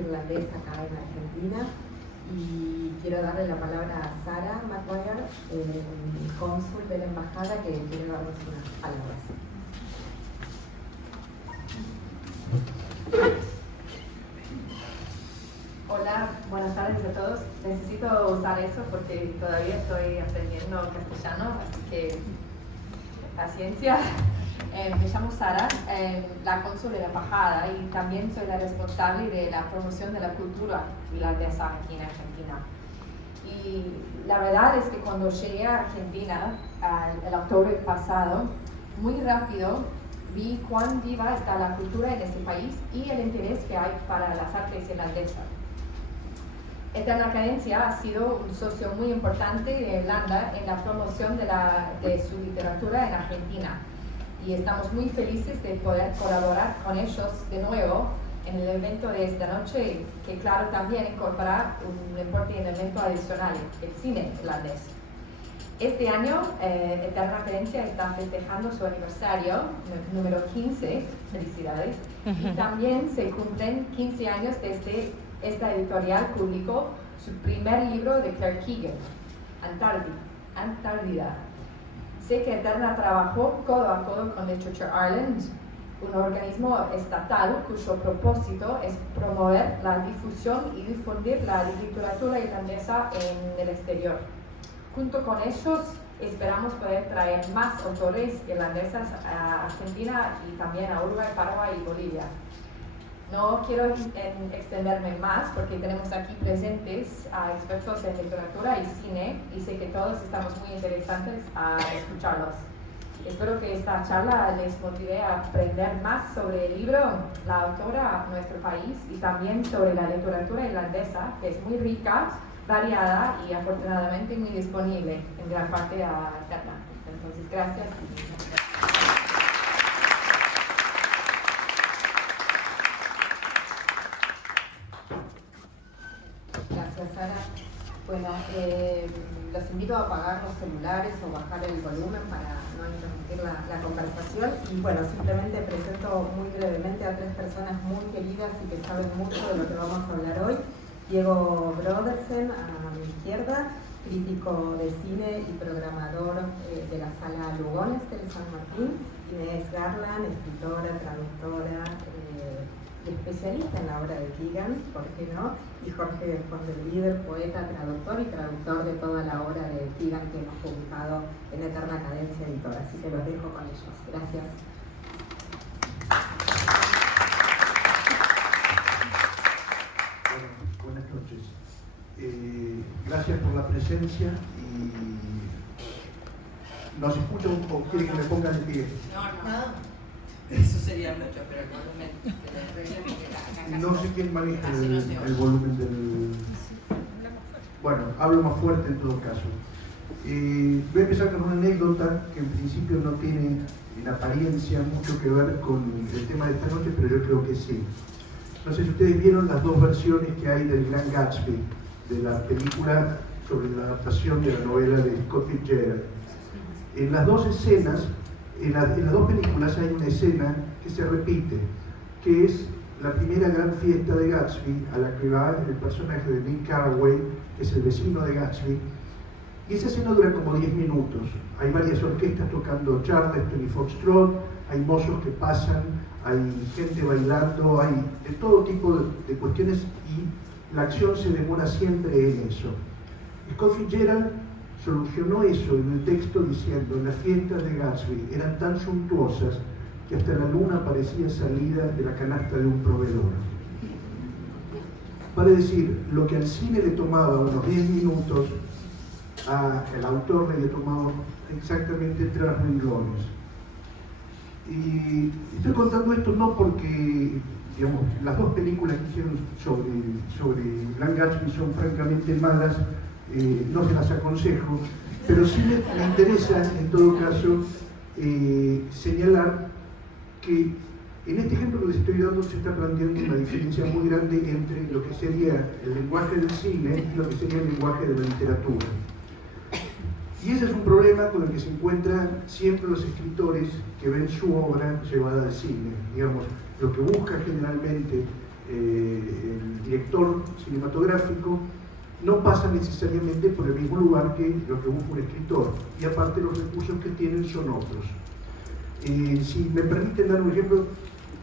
irlandés acá en Argentina. Y quiero darle la palabra a Sara McGuire, cónsul de la embajada, que quiere darnos unas palabras. Hola, buenas tardes a todos. Necesito usar eso porque todavía estoy aprendiendo castellano, así que paciencia. Me llamo Sara, la cónsul de la embajada, y también soy la responsable de la promoción de la cultura irlandesa aquí en Argentina. Y la verdad es que cuando llegué a Argentina el octubre pasado, muy rápido vi cuán viva está la cultura en ese país y el interés que hay para las artes irlandesas. Eterna Cadencia ha sido un socio muy importante de Irlanda en la promoción de su literatura en Argentina, y estamos muy felices de poder colaborar con ellos de nuevo en el evento de esta noche, que claro también incorpora un elemento adicional, el cine irlandés. Este año Eterna Cadencia está festejando su aniversario número 15, felicidades, y también se cumplen 15 años desde esta editorial publicó su primer libro de Claire Keegan, Antártida. Sé que Eterna trabajó codo a codo con Literature Ireland, un organismo estatal cuyo propósito es promover la difusión y difundir la literatura irlandesa en el exterior. Junto con ellos esperamos poder traer más autores irlandeses a Argentina y también a Uruguay, Paraguay y Bolivia. No quiero extenderme más porque tenemos aquí presentes a expertos en literatura y cine, y sé que todos estamos muy interesados a escucharlos. Espero que esta charla les motive a aprender más sobre el libro, la autora, nuestro país, y también sobre la literatura irlandesa, que es muy rica, variada y afortunadamente muy disponible en gran parte de Eterna. Entonces, gracias. Gracias, Sara. Bueno, los invito a apagar los celulares o bajar el volumen para no interrumpir la conversación. Y bueno, simplemente presento muy brevemente a tres personas muy queridas y que saben mucho de lo que vamos a hablar hoy. Diego Brodersen, a mi izquierda, crítico de cine y programador de la Sala Lugones del San Martín. Inés Garland, escritora, traductora, especialista en la obra de Keegan, ¿por qué no? Y Jorge Fondellider, poeta, traductor y traductor de toda la obra de Keegan que hemos publicado en Eterna Cadencia Editora. Así que los dejo con ellos. Gracias. Buenas noches. Gracias por la presencia y ¿nos escuchan o quieren que me pongan de pie? No. Eso sería mucho, pero el volumen de no sé quién maneja el volumen del... Bueno, hablo más fuerte en todo caso. Voy a empezar con una anécdota que en principio no tiene en apariencia mucho que ver con el tema de esta noche, pero yo creo que sí. No sé si ustedes vieron las dos versiones que hay del Gran Gatsby, de la película sobre la adaptación de la novela de Scott Fitzgerald. En las dos escenas, en las dos películas hay una escena que se repite, que es la primera gran fiesta de Gatsby, a la que va el personaje de Nick Carraway, que es el vecino de Gatsby, y esa escena dura como 10 minutos. Hay varias orquestas tocando Charleston y Foxtrot, hay mozos que pasan, hay gente bailando, hay de todo tipo de cuestiones, y la acción se demora siempre en eso. Scott Fitzgerald solucionó eso en el texto diciendo: las fiestas de Gatsby eran tan suntuosas que hasta la luna parecía salida de la canasta de un proveedor. Para decir, lo que al cine le tomaba unos 10 minutos, al autor le había tomado exactamente 3 renglones. Y estoy contando esto no porque, digamos, las dos películas que hicieron sobre Gran Gatsby son francamente malas, no se las aconsejo, pero sí me interesa en todo caso señalar que en este ejemplo que les estoy dando se está planteando una diferencia muy grande entre lo que sería el lenguaje del cine y lo que sería el lenguaje de la literatura. Y ese es un problema con el que se encuentran siempre los escritores que ven su obra llevada al cine. Digamos, lo que busca generalmente el director cinematográfico, no pasa necesariamente por el mismo lugar que lo que busca un escritor, y aparte los recursos que tienen son otros. Si me permiten dar un ejemplo,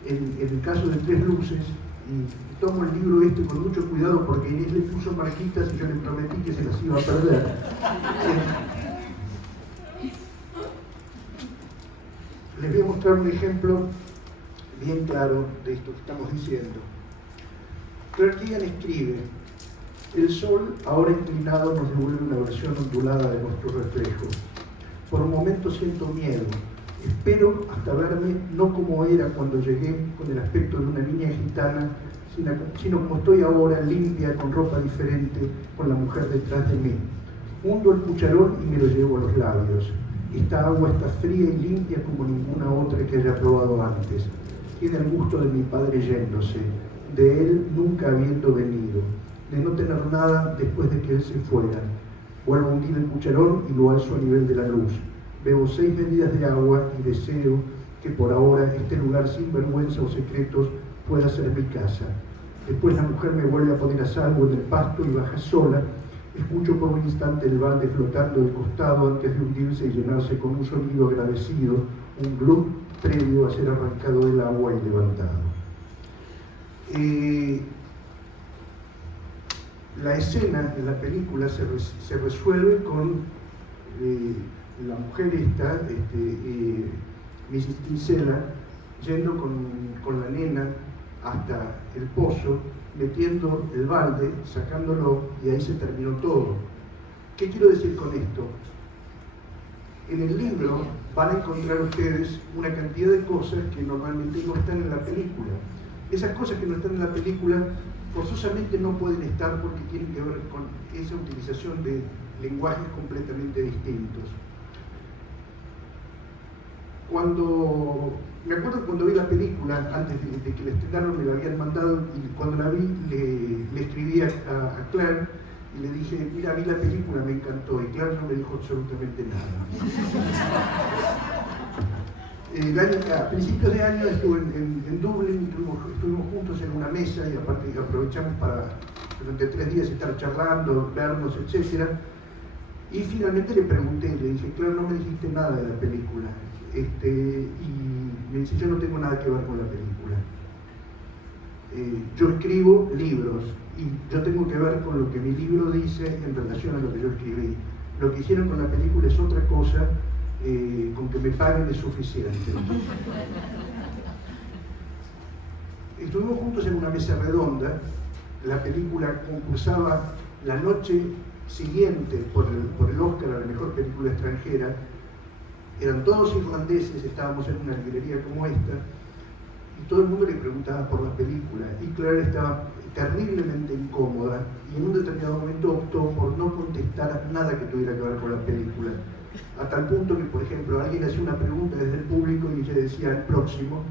en el caso de Tres Luces, y tomo el libro este con mucho cuidado porque Inés le puso marquitas y yo le prometí que se las iba a perder. Les voy a mostrar un ejemplo bien claro de esto que estamos diciendo. Claire Keegan escribe: el sol, ahora inclinado, nos devuelve una versión ondulada de nuestro reflejo. Por un momento siento miedo. Espero hasta verme no como era cuando llegué, con el aspecto de una niña gitana, sino como estoy ahora, limpia, con ropa diferente, con la mujer detrás de mí. Hundo el cucharón y me lo llevo a los labios. Esta agua está fría y limpia como ninguna otra que haya probado antes. Tiene el gusto de mi padre yéndose, de él nunca habiendo venido, de no tener nada después de que él se fuera. Vuelvo a hundir el cucharón y lo alzo a nivel de la luz. Bebo 6 medidas de agua y deseo que por ahora este lugar sin vergüenza o secretos pueda ser mi casa. Después la mujer me vuelve a poner a salvo en el pasto y baja sola. Escucho por un instante el balde flotando del costado antes de hundirse y llenarse con un sonido agradecido, un glup previo a ser arrancado del agua y levantado. La escena en la película se resuelve con la mujer esta, Mrs. Kinsella, yendo con la nena hasta el pozo, metiendo el balde, sacándolo, y ahí se terminó todo. ¿Qué quiero decir con esto? En el libro van a encontrar ustedes una cantidad de cosas que normalmente no están en la película. Esas cosas que no están en la película forzosamente no pueden estar porque tienen que ver con esa utilización de lenguajes completamente distintos. Me acuerdo cuando vi la película, antes de que la estrenaron, me la habían mandado, y cuando la vi le escribí a Claire y le dije: mira, vi la película, me encantó, y Claire no me dijo absolutamente nada. A principios de año estuve en Dublín, estuvimos juntos en una mesa, y aparte aprovechamos para durante 3 días estar charlando, vernos, etc. Y finalmente le pregunté, le dije: Claire, no me dijiste nada de la película. Y me dice: yo no tengo nada que ver con la película. Yo escribo libros y yo tengo que ver con lo que mi libro dice en relación a lo que yo escribí. Lo que hicieron con la película es otra cosa, con que me paguen es suficiente. Estuvimos juntos en una mesa redonda. La película concursaba la noche siguiente por el Oscar a la mejor película extranjera. Eran todos irlandeses, estábamos en una librería como esta, y todo el mundo le preguntaba por la película, y Claire estaba terriblemente incómoda, y en un determinado momento optó por no contestar nada que tuviera que ver con la película, a tal punto que, por ejemplo, alguien hacía una pregunta desde el público y ella decía: el próximo.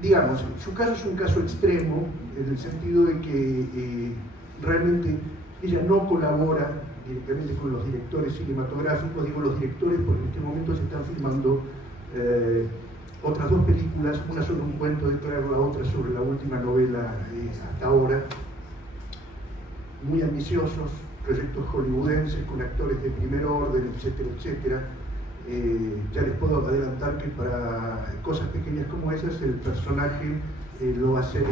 Digamos, su caso es un caso extremo, en el sentido de que realmente ella no colabora directamente con los directores cinematográficos. Digo los directores porque en este momento se están filmando otras 2 películas, una sobre un cuento de Claire, la otra sobre la última novela hasta ahora, muy ambiciosos, proyectos hollywoodenses con actores de primer orden, etcétera, etcétera. Ya les puedo adelantar que para cosas pequeñas como esas el personaje lo va a hacer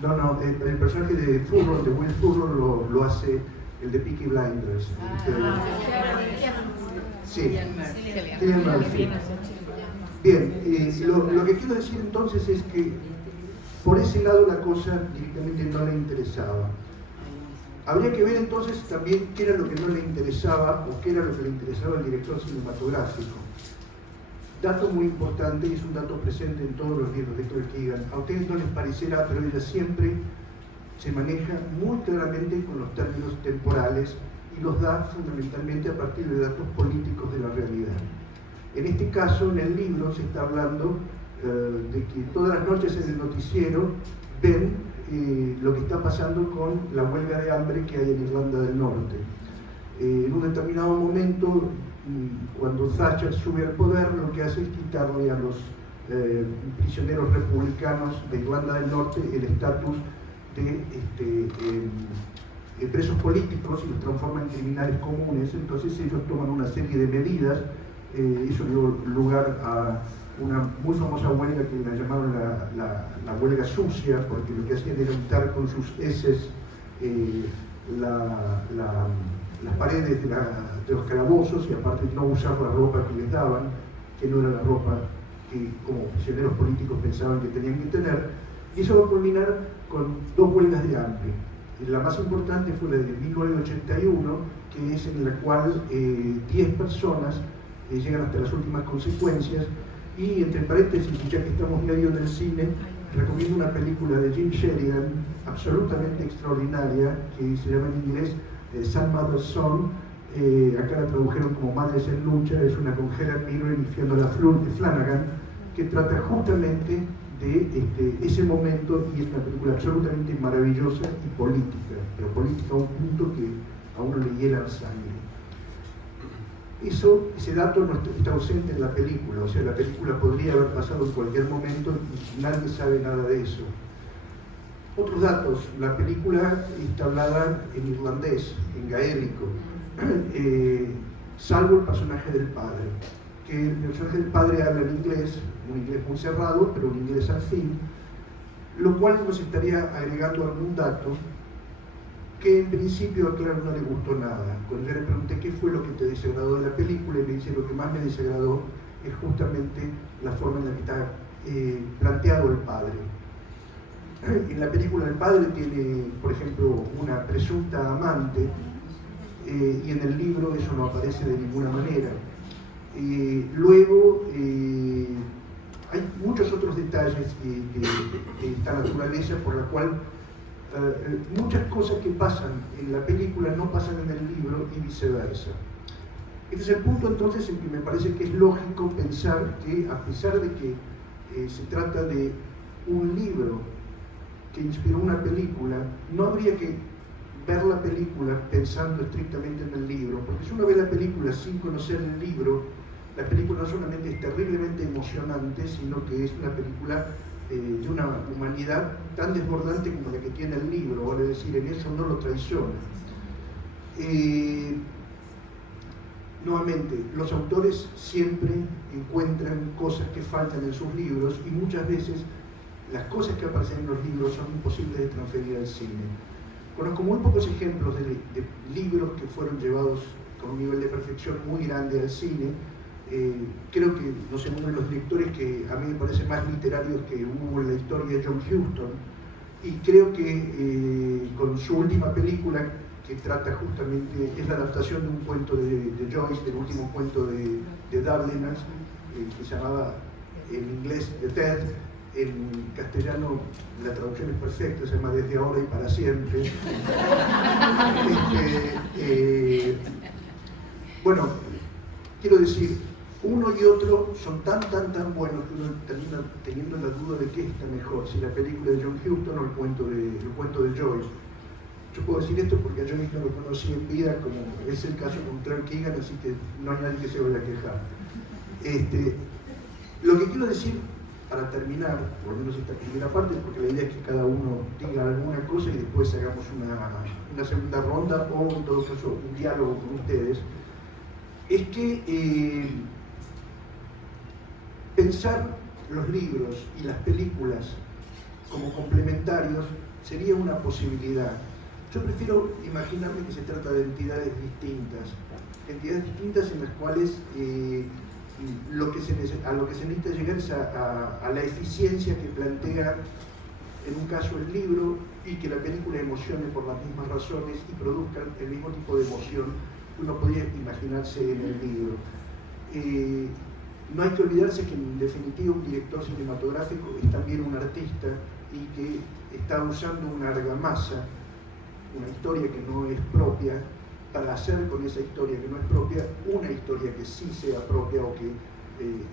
el personaje de Furlong, de Will Furlong, lo hace el de Peaky Blinders. Sí, Cillian Murphy. Bien, lo que quiero decir entonces es que por ese lado la cosa directamente no le interesaba. Habría que ver entonces también qué era lo que no le interesaba o qué era lo que le interesaba al director cinematográfico. Dato muy importante, y es un dato presente en todos los libros de Claire Keegan. A ustedes no les parecerá, pero ella siempre se maneja muy claramente con los términos temporales y los da fundamentalmente a partir de datos políticos de la realidad. En este caso, en el libro se está hablando de que todas las noches en el noticiero ven lo que está pasando con la huelga de hambre que hay en Irlanda del Norte. En un determinado momento, y cuando Thatcher sube al poder lo que hace es quitarle a los prisioneros republicanos de Irlanda del Norte el estatus de presos políticos y los transforma en criminales comunes. Entonces ellos toman una serie de medidas. Eso dio lugar a una muy famosa huelga que la llamaron la huelga sucia, porque lo que hacían era untar con sus heces las paredes de los calabozos, y aparte no usar la ropa que les daban, que no era la ropa que como prisioneros políticos pensaban que tenían que tener. Y eso va a culminar con 2 huelgas de hambre. La más importante fue la de 1981, que es en la cual 10 personas llegan hasta las últimas consecuencias. Y entre paréntesis, ya que estamos medio del cine, recomiendo una película de Jim Sheridan absolutamente extraordinaria que se llama en inglés Some Mother's Son. Acá la tradujeron como Madres en Lucha. Es una con Helen Mirren y Fiona Flanagan, que trata justamente de ese momento, y es una película absolutamente maravillosa y política, pero política a un punto que a uno le hiela la sangre. Ese dato no está ausente en la película, o sea, la película podría haber pasado en cualquier momento y nadie sabe nada de eso. Otros datos: la película está hablada en irlandés, en gaélico, salvo el personaje del padre, que el personaje del padre habla en inglés, un inglés muy cerrado, pero un inglés al fin, lo cual nos estaría agregando algún dato que en principio a Claire no le gustó nada. Cuando yo le pregunté qué fue lo que te desagradó de la película, y me dice: lo que más me desagradó es justamente la forma en la que está planteado el padre. En la película el padre tiene, por ejemplo, una presunta amante, y en el libro eso no aparece de ninguna manera. Luego hay muchos otros detalles de esta naturaleza, por la cual muchas cosas que pasan en la película no pasan en el libro y viceversa. Este es el punto entonces en que me parece que es lógico pensar que, a pesar de que se trata de un libro que inspiró una película, no habría que ver la película pensando estrictamente en el libro, porque si uno ve la película sin conocer el libro, la película no solamente es terriblemente emocionante, sino que es una película de una humanidad tan desbordante como la que tiene el libro, vale decir, en eso no lo traiciona. Nuevamente, los autores siempre encuentran cosas que faltan en sus libros, y muchas veces las cosas que aparecen en los libros son imposibles de transferir al cine. Conozco muy pocos ejemplos de libros que fueron llevados con un nivel de perfección muy grande al cine. Creo que, no sé, uno de los directores que a mí me parece más literarios que hubo en la historia es John Huston, y creo que con su última película, que trata justamente, es la adaptación de un cuento de Joyce, del último cuento de Dubliners, que se llamaba en inglés The Dead, en castellano la traducción es perfecta, se llama Desde ahora y para siempre. Bueno, quiero decir, uno y otro son tan buenos que uno termina teniendo la duda de qué está mejor, si la película de John Huston o el cuento de Joyce. Yo puedo decir esto porque a Joyce no lo conocí en vida, como es el caso con Claire Keegan, así que no hay nadie que se vaya a quejar. Lo que quiero decir, para terminar, por lo menos esta primera parte, porque la idea es que cada uno diga alguna cosa y después hagamos una segunda ronda, o en todo caso un diálogo con ustedes, es que pensar los libros y las películas como complementarios sería una posibilidad. Yo prefiero imaginarme que se trata de entidades distintas en las cuales a lo que se necesita llegar es a la eficiencia que plantea en un caso el libro, y que la película emocione por las mismas razones y produzca el mismo tipo de emoción que uno podría imaginarse en el libro. No hay que olvidarse que en definitiva un director cinematográfico es también un artista, y que está usando una argamasa, una historia que no es propia, para hacer con esa historia que no es propia una historia que sí sea propia, o que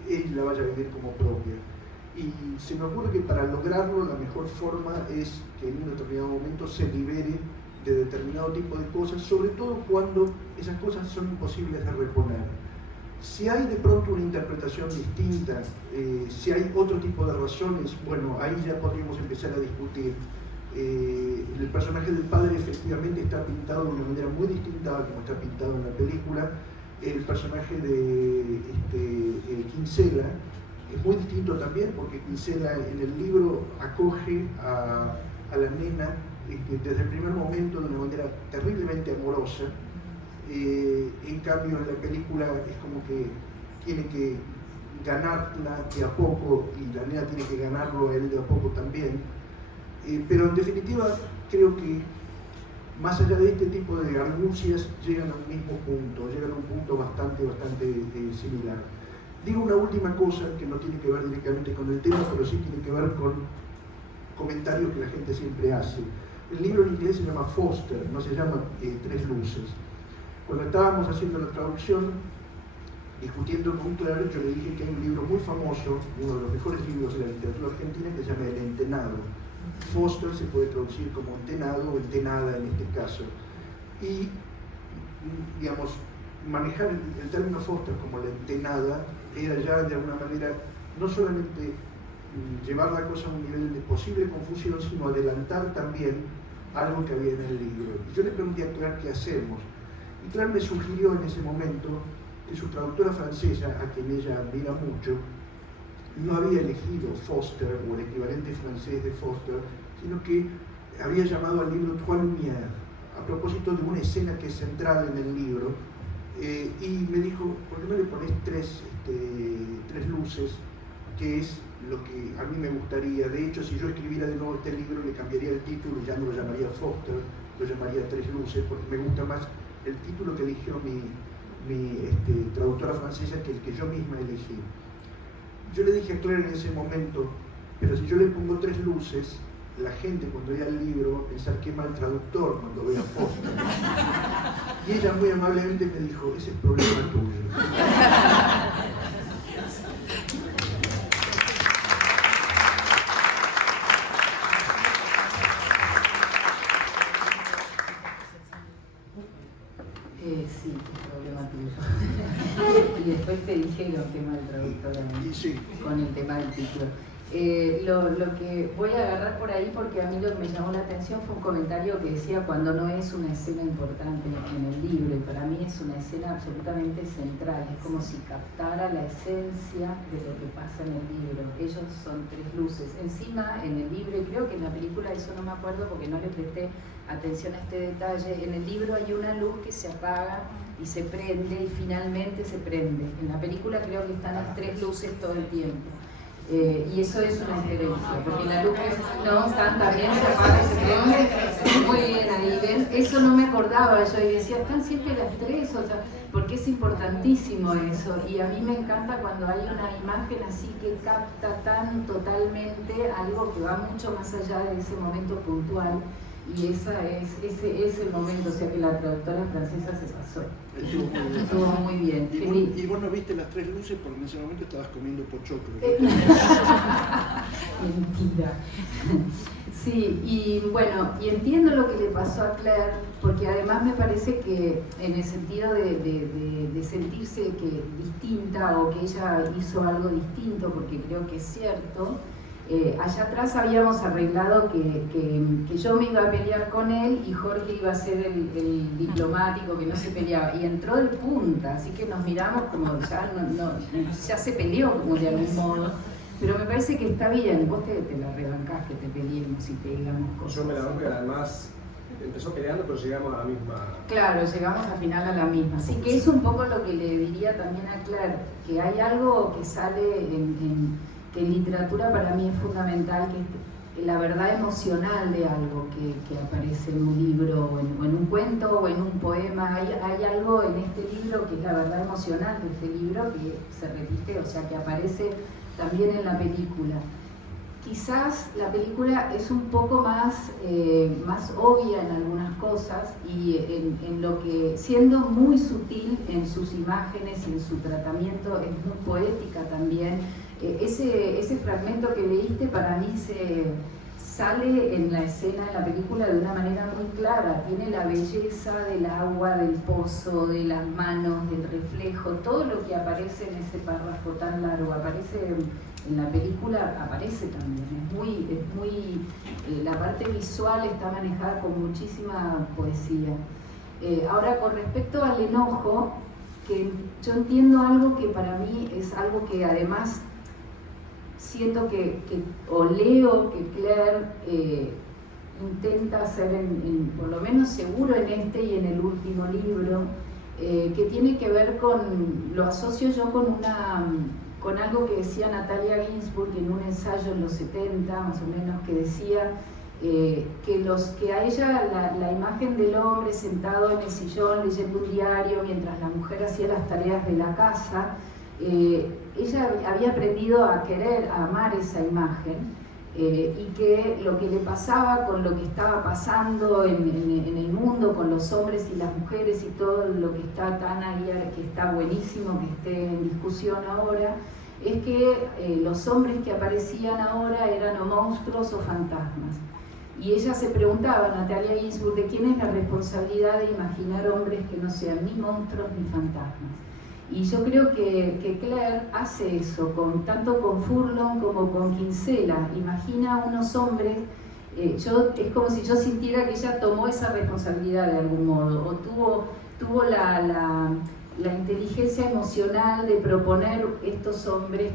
él la vaya a vivir como propia. Y se me ocurre que para lograrlo la mejor forma es que en un determinado momento se libere de determinado tipo de cosas, sobre todo cuando esas cosas son imposibles de reponer. Si hay de pronto una interpretación distinta, si hay otro tipo de razones, bueno, ahí ya podríamos empezar a discutir. El personaje del padre efectivamente está pintado de una manera muy distinta a como está pintado en la película. El personaje de Kinsella es muy distinto también, porque Kinsella en el libro acoge a la nena desde el primer momento de una manera terriblemente amorosa. En cambio en la película es como que tiene que ganarla de a poco y la nena tiene que ganarlo a él de a poco también. Pero en definitiva creo que más allá de este tipo de argucias llegan a un mismo punto, llegan a un punto bastante similar. Digo una última cosa que no tiene que ver directamente con el tema, pero sí tiene que ver con comentarios que la gente siempre hace. El libro en inglés se llama Foster, no se llama Tres Luces. Cuando estábamos haciendo la traducción, discutiendo con Claire, yo le dije que hay un libro muy famoso, uno de los mejores libros de la literatura argentina, que se llama El Entenado. Foster se puede traducir como entenado o entenada en este caso. Y, digamos, manejar el término Foster como la entenada era ya de alguna manera no solamente llevar la cosa a un nivel de posible confusión, sino adelantar también algo que había en el libro. Y yo le pregunté a Claire qué hacemos. Y Claire me sugirió en ese momento que su traductora francesa, a quien ella admira mucho, no había elegido Foster o el equivalente francés de Foster, sino que había llamado al libro Trois Lumières, a propósito de una escena que es central en el libro, y me dijo, ¿por qué no le pones tres luces? Que es lo que a mí me gustaría. De hecho, si yo escribiera de nuevo este libro, le cambiaría el título y ya no lo llamaría Foster, lo llamaría Tres Luces, porque me gusta más el título que eligió mi traductora francesa que el que yo misma elegí. Yo le dije a Claire en ese momento, pero si yo le pongo Tres Luces, la gente cuando vea el libro va a pensar qué mal traductor cuando vea Foster. Y ella muy amablemente me dijo, ese es problema tuyo. Sí, es problema tuyo. Y después te dijeron qué mal traductora Sí. con el tema del título. Lo que voy a agarrar por ahí, porque a mí lo que me llamó la atención fue un comentario que decía cuando no es una escena importante en el libro, y para mí es una escena absolutamente central, es como si captara la esencia de lo que pasa en el libro. Ellos son tres luces. Encima, en el libro, y creo que en la película eso no me acuerdo porque no le presté atención a este detalle, en el libro hay una luz que se apaga y se prende y finalmente se prende. En la película creo que están las tres luces todo el tiempo. Y eso es una diferencia, porque la luz no están también se apaga y se prende. Muy bien, ahí ven, eso no me acordaba yo y decía, están siempre las tres, o sea, porque es importantísimo eso. Y a mí me encanta cuando hay una imagen así que capta tan totalmente algo que va mucho más allá de ese momento puntual. Y ese es el momento, o sea que la traductora francesa se pasó. Estuvo muy bien. Y vos no viste las tres luces porque en ese momento estabas comiendo pochoclo. Mentira. Sí, y bueno, y entiendo lo que le pasó a Claire, porque además me parece que en el sentido de sentirse que distinta o que ella hizo algo distinto, porque creo que es cierto. Allá atrás habíamos arreglado que yo me iba a pelear con él y Jorge iba a ser el diplomático que no se peleaba, y entró de punta, así que nos miramos como ya se peleó como de algún modo, pero me parece que está bien, vos te la rebancás que te peleemos y te digamos cosas. Yo me la banco y además empezó peleando, pero llegamos a la misma. Claro, llegamos al final a la misma, así que es un poco lo que le diría también a Claire, que hay algo que sale que en literatura para mí es fundamental, que es la verdad emocional de algo que aparece en un libro o en un cuento o en un poema. Hay algo en este libro que es la verdad emocional de este libro que se repite, o sea que aparece también en la película. Quizás la película es un poco más obvia en algunas cosas y en lo que, siendo muy sutil en sus imágenes y en su tratamiento, es muy poética también. Ese fragmento que leíste para mí sale en la escena, en la película, de una manera muy clara. Tiene la belleza del agua, del pozo, de las manos, del reflejo, todo lo que aparece en ese párrafo tan largo, aparece en la película, aparece también. La parte visual está manejada con muchísima poesía. Ahora, con respecto al enojo, que yo entiendo algo que para mí es algo que además siento o leo que Claire intenta hacer, por lo menos seguro en este y en el último libro, que tiene que ver lo asocio yo con algo que decía Natalia Ginsburg en un ensayo en los 70, más o menos, que decía que a ella la imagen del hombre sentado en el sillón leyendo un diario mientras la mujer hacía las tareas de la casa, ella había aprendido a querer, a amar esa imagen, y que lo que le pasaba con lo que estaba pasando en el mundo, con los hombres y las mujeres y todo lo que está tan ahí, que está buenísimo que esté en discusión ahora, es que los hombres que aparecían ahora eran o monstruos o fantasmas. Y ella se preguntaba, Natalia Ginsburg, de quién es la responsabilidad de imaginar hombres que no sean ni monstruos ni fantasmas. Y yo creo que Claire hace eso, tanto con Furlong como con Kinsella. Imagina a unos hombres, es como si yo sintiera que ella tomó esa responsabilidad de algún modo, o tuvo la inteligencia emocional de proponer estos hombres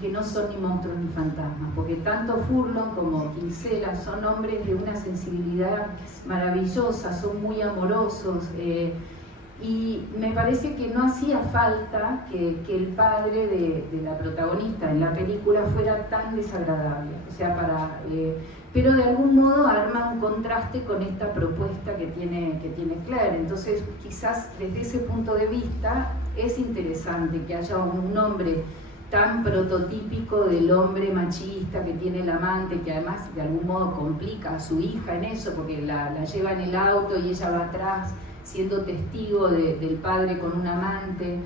que no son ni monstruos ni fantasmas, porque tanto Furlong como Kinsella son hombres de una sensibilidad maravillosa, son muy amorosos, y me parece que no hacía falta que el padre de la protagonista en la película fuera tan desagradable, pero de algún modo arma un contraste con esta propuesta que tiene Claire. Entonces quizás desde ese punto de vista es interesante que haya un hombre tan prototípico del hombre machista que tiene el amante, que además de algún modo complica a su hija en eso, porque la lleva en el auto y ella va atrás siendo testigo del padre con un amante.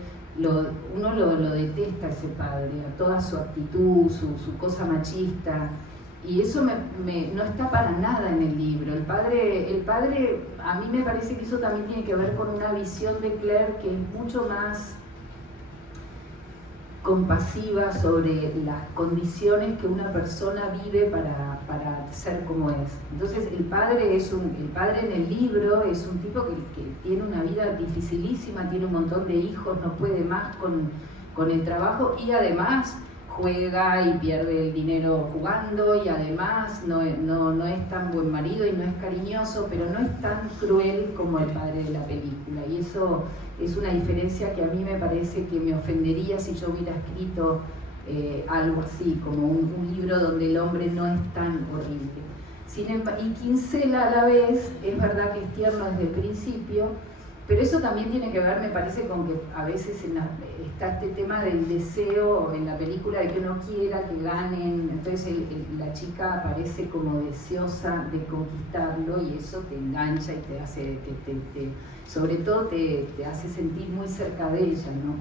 Uno lo detesta ese padre, a toda su actitud, su cosa machista, y eso no está para nada en el libro. El padre, a mí me parece que eso también tiene que ver con una visión de Claire que es mucho más compasiva sobre las condiciones que una persona vive para ser como es. Entonces el padre en el libro es un tipo que tiene una vida dificilísima, tiene un montón de hijos, no puede más con el trabajo, y además juega y pierde el dinero jugando, y además no es tan buen marido y no es cariñoso, pero no es tan cruel como el padre de la película, y eso es una diferencia que a mí me parece que me ofendería si yo hubiera escrito algo así, como un libro donde el hombre no es tan horrible. Y Kinsella a la vez, es verdad que es tierno desde el principio, pero eso también tiene que ver, me parece, con que a veces está este tema del deseo en la película de que uno quiera que ganen, entonces la chica parece como deseosa de conquistarlo, y eso te engancha y te hace, sobre todo te hace sentir muy cerca de ella, ¿no?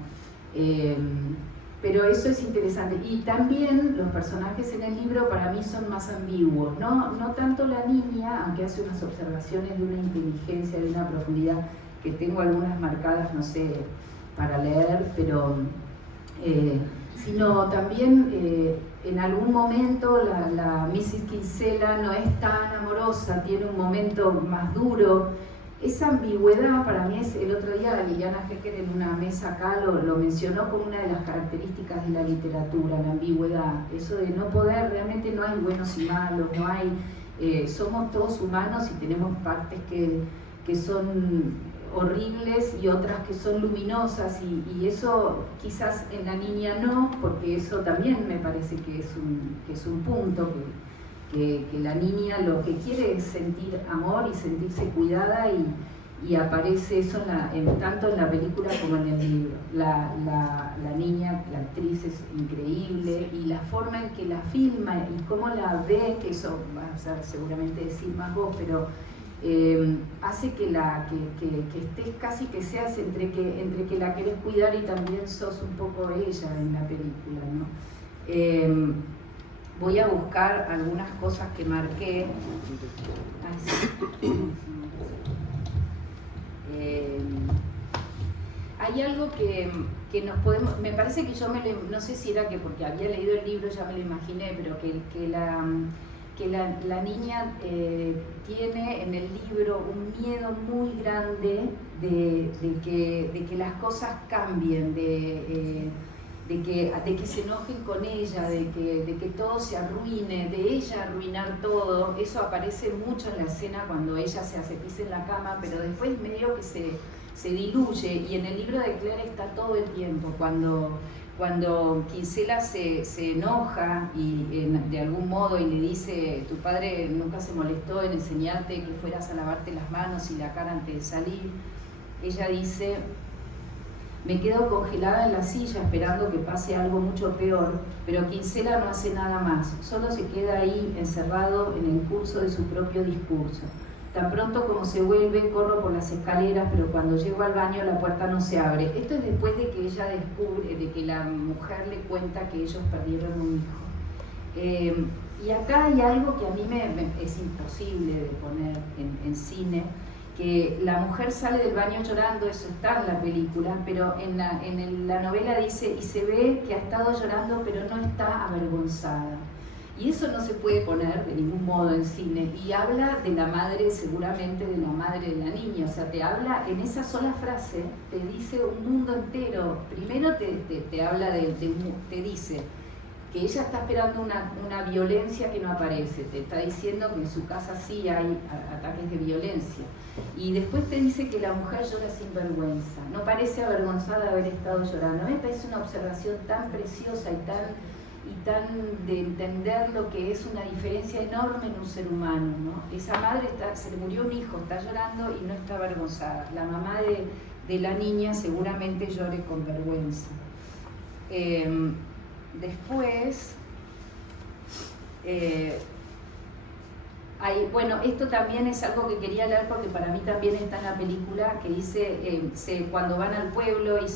Pero eso es interesante. Y también los personajes en el libro para mí son más ambiguos, no tanto la niña, aunque hace unas observaciones de una inteligencia, de una profundidad, que tengo algunas marcadas, no sé, para leer, pero sino también en algún momento la Mrs. Kinsella no es tan amorosa, tiene un momento más duro. Esa ambigüedad para mí es, el otro día Liliana Hecker en una mesa acá lo mencionó como una de las características de la literatura, la ambigüedad, eso de no poder, realmente no hay buenos y malos, no hay, somos todos humanos y tenemos partes que son horribles y otras que son luminosas, y eso quizás en la niña no, porque eso también me parece que es un punto, que la niña lo que quiere es sentir amor y sentirse cuidada, y aparece eso tanto en la película como en el libro. La niña, la actriz es increíble, y la forma en que la filma y cómo la ve, que eso vas a seguramente decir más vos, pero hace que estés casi que seas entre que la querés cuidar y también sos un poco ella en la película, ¿no? voy a buscar algunas cosas que marqué. Hay algo que nos podemos, me parece que yo no sé si era que porque había leído el libro ya me lo imaginé, pero que la niña tiene en el libro un miedo muy grande de que las cosas cambien, de que se enojen con ella, de que todo se arruine, de ella arruinar todo. Eso aparece mucho en la escena cuando ella se hace pis en la cama, pero después medio que se diluye, y en el libro de Claire está todo el tiempo, cuando Kinsella se enoja y de algún modo y le dice: tu padre nunca se molestó en enseñarte que fueras a lavarte las manos y la cara antes de salir. Ella dice: me quedo congelada en la silla esperando que pase algo mucho peor, pero Kinsella no hace nada más, solo se queda ahí encerrado en el curso de su propio discurso. Tan pronto como se vuelve, corro por las escaleras, pero cuando llego al baño la puerta no se abre. Esto es después de que ella descubre, de que la mujer le cuenta que ellos perdieron un hijo. Y acá hay algo que a mí es imposible de poner en cine, que la mujer sale del baño llorando, eso está en la película, pero en la novela dice: y se ve que ha estado llorando pero no está avergonzada. Y eso no se puede poner de ningún modo en cine, y habla de la madre, seguramente de la madre de la niña, o sea, te habla en esa sola frase, te dice un mundo entero. Primero te habla te dice que ella está esperando una violencia que no aparece, te está diciendo que en su casa sí hay ataques de violencia, y después te dice que la mujer llora sin vergüenza, no parece avergonzada de haber estado llorando. A mí me parece una observación tan preciosa y tan de entender lo que es una diferencia enorme en un ser humano, ¿no? Esa madre se le murió un hijo, está llorando y no está avergonzada. La mamá de la niña seguramente llore con vergüenza. Después, bueno, esto también es algo que quería leer porque para mí también está en la película, que dice, cuando van al pueblo y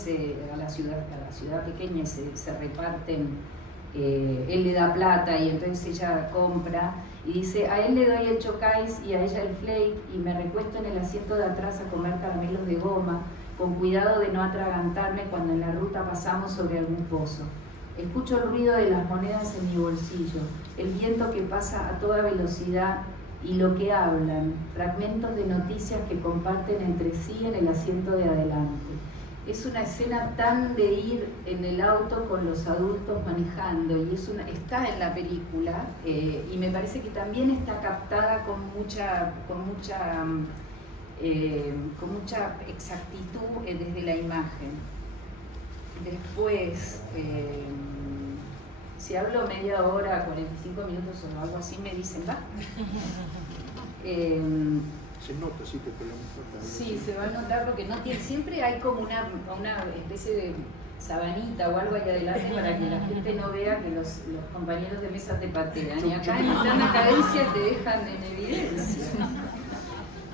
a la ciudad pequeña y se reparten, él le da plata y entonces ella compra, y dice: a él le doy el chocais y a ella el flake, y me recuesto en el asiento de atrás a comer caramelos de goma, con cuidado de no atragantarme cuando en la ruta pasamos sobre algún pozo. Escucho el ruido de las monedas en mi bolsillo, el viento que pasa a toda velocidad y lo que hablan, fragmentos de noticias que comparten entre sí en el asiento de adelante. Es una escena tan de ir en el auto con los adultos manejando, y está en la película, y me parece que también está captada con mucha exactitud desde la imagen. Después, si hablo media hora, 45 minutos o algo así, me dicen: va. Se nota, sí, que te lo importa. Sí, se va a notar porque no tiene, siempre hay como una especie de sabanita o algo ahí adelante para que la gente no vea que los compañeros de mesa te patean. Y acá en Interna Cadencia te dejan en evidencia.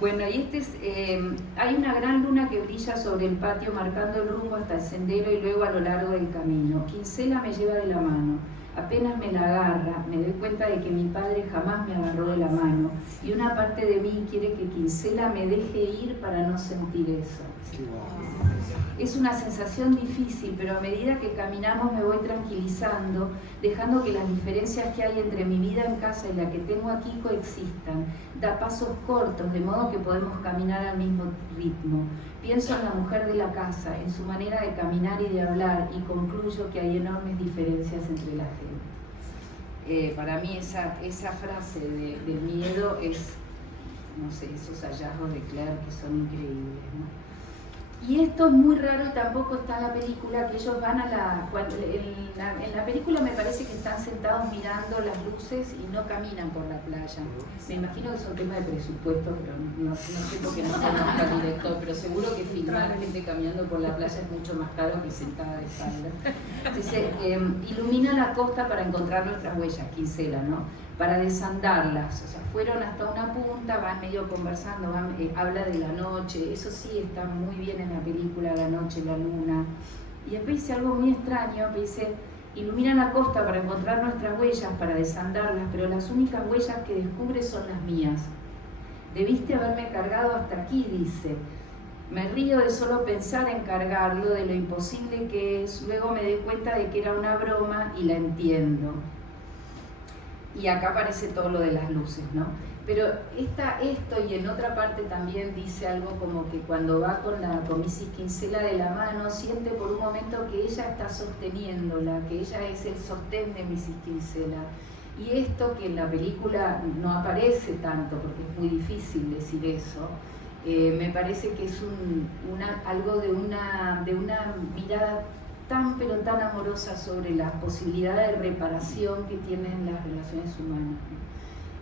Bueno, y hay una gran luna que brilla sobre el patio marcando el rumbo hasta el sendero y luego a lo largo del camino. Kinsella me lleva de la mano. Apenas me la agarra, me doy cuenta de que mi padre jamás me agarró de la mano, y una parte de mí quiere que Kinsella me deje ir para no sentir eso. Es una sensación difícil, pero a medida que caminamos me voy tranquilizando, dejando que las diferencias que hay entre mi vida en casa y la que tengo aquí coexistan. Da pasos cortos, de modo que podemos caminar al mismo ritmo. Pienso en la mujer de la casa, en su manera de caminar y de hablar, y concluyo que hay enormes diferencias entre la gente. Para mí esa frase del miedo es, no sé, esos hallazgos de Claire que son increíbles, ¿no? Y esto es muy raro y tampoco está en la película, que ellos van en la película me parece que están sentados mirando las luces y no caminan por la playa. Me imagino que es un tema de presupuesto, pero no sé por qué no conozco al director, pero seguro que filmar gente caminando por la playa es mucho más caro que sentada de espalda. Dice, ilumina la costa para encontrar nuestras huellas, Kinsella, ¿no? Para desandarlas, o sea, fueron hasta una punta, van medio conversando, habla de la noche, eso sí está muy bien en la película, la noche, la luna, y después dice algo muy extraño, dice: Ilumina la costa para encontrar nuestras huellas, para desandarlas, pero las únicas huellas que descubre son las mías. Debiste haberme cargado hasta aquí, dice. Me río de solo pensar en cargarlo, de lo imposible que es. Luego me doy cuenta de que era una broma y la entiendo. Y acá aparece todo lo de las luces, ¿no? Pero esto y en otra parte también dice algo como que cuando va con Mrs. Kinsella de la mano, siente por un momento que ella está sosteniéndola, que ella es el sostén de Mrs. Kinsella. Y esto que en la película no aparece tanto, porque es muy difícil decir eso, me parece que es algo de una mirada tan pero tan amorosa sobre la posibilidad de reparación que tienen las relaciones humanas.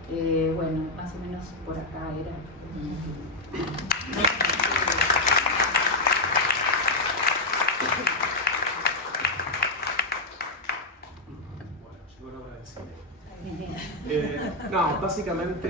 Bueno, más o menos por acá era. Bueno, llegó la hora del cine. No, básicamente